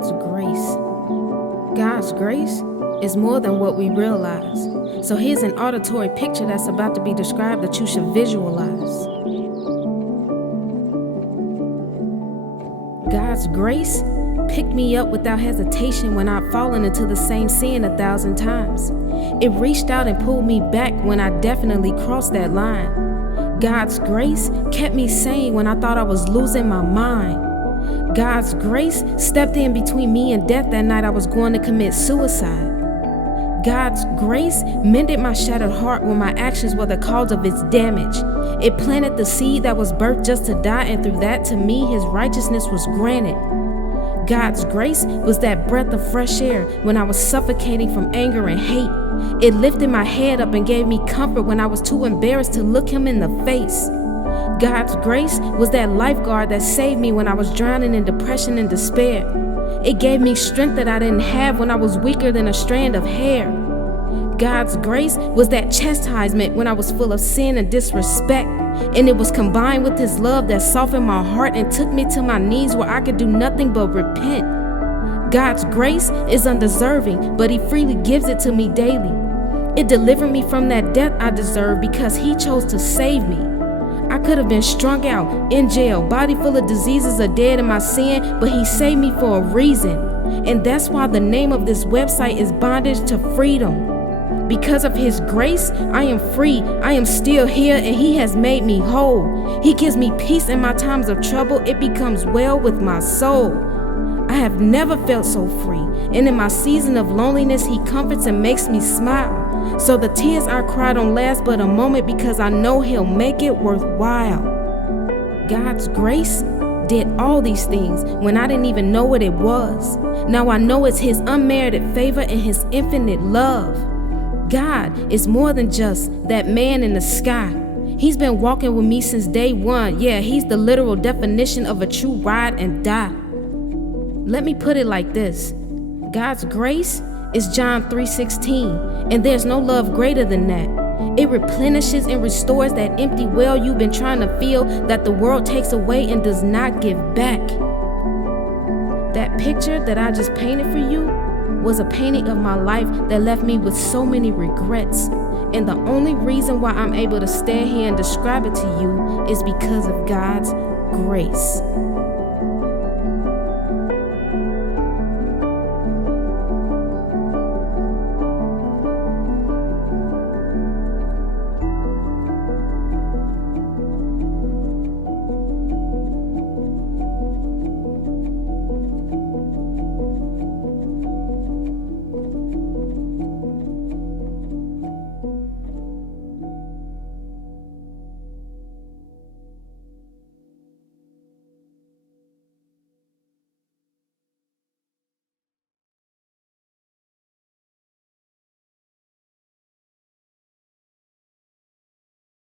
God's grace. God's grace is more than what we realize. So here's an auditory picture that's about to be described that you should visualize. God's grace picked me up without hesitation when I'd fallen into the same sin 1,000 times. It reached out and pulled me back when I definitely crossed that line. God's grace kept me sane when I thought I was losing my mind. God's grace stepped in between me and death that night I was going to commit suicide. God's grace mended my shattered heart when my actions were the cause of its damage. It planted the seed that was birthed just to die, and through that, to me, His righteousness was granted. God's grace was that breath of fresh air when I was suffocating from anger and hate. It lifted my head up and gave me comfort when I was too embarrassed to look Him in the face. God's grace was that lifeguard that saved me when I was drowning in depression and despair. It gave me strength that I didn't have when I was weaker than a strand of hair. God's grace was that chastisement when I was full of sin and disrespect, and it was combined with His love that softened my heart and took me to my knees where I could do nothing but repent. God's grace is undeserving, but He freely gives it to me daily. It delivered me from that death I deserved because He chose to save me. I could have been strung out, in jail, body full of diseases or dead in my sin, but He saved me for a reason. And that's why the name of this website is Bondage to Freedom. Because of His grace, I am free, I am still here, and He has made me whole. He gives me peace in my times of trouble, it becomes well with my soul. I have never felt so free, and in my season of loneliness, He comforts and makes me smile. So the tears I cry don't last but a moment because I know He'll make it worthwhile. God's grace did all these things when I didn't even know what it was. Now I know it's His unmerited favor and His infinite love. God is more than just that man in the sky. He's been walking with me since day one. Yeah, He's the literal definition of a true ride and die. Let me put it like this. God's grace is John 3:16, and there's no love greater than that. It replenishes and restores that empty well you've been trying to fill that the world takes away and does not give back. That picture that I just painted for you was a painting of my life that left me with so many regrets. And the only reason why I'm able to stand here and describe it to you is because of God's grace.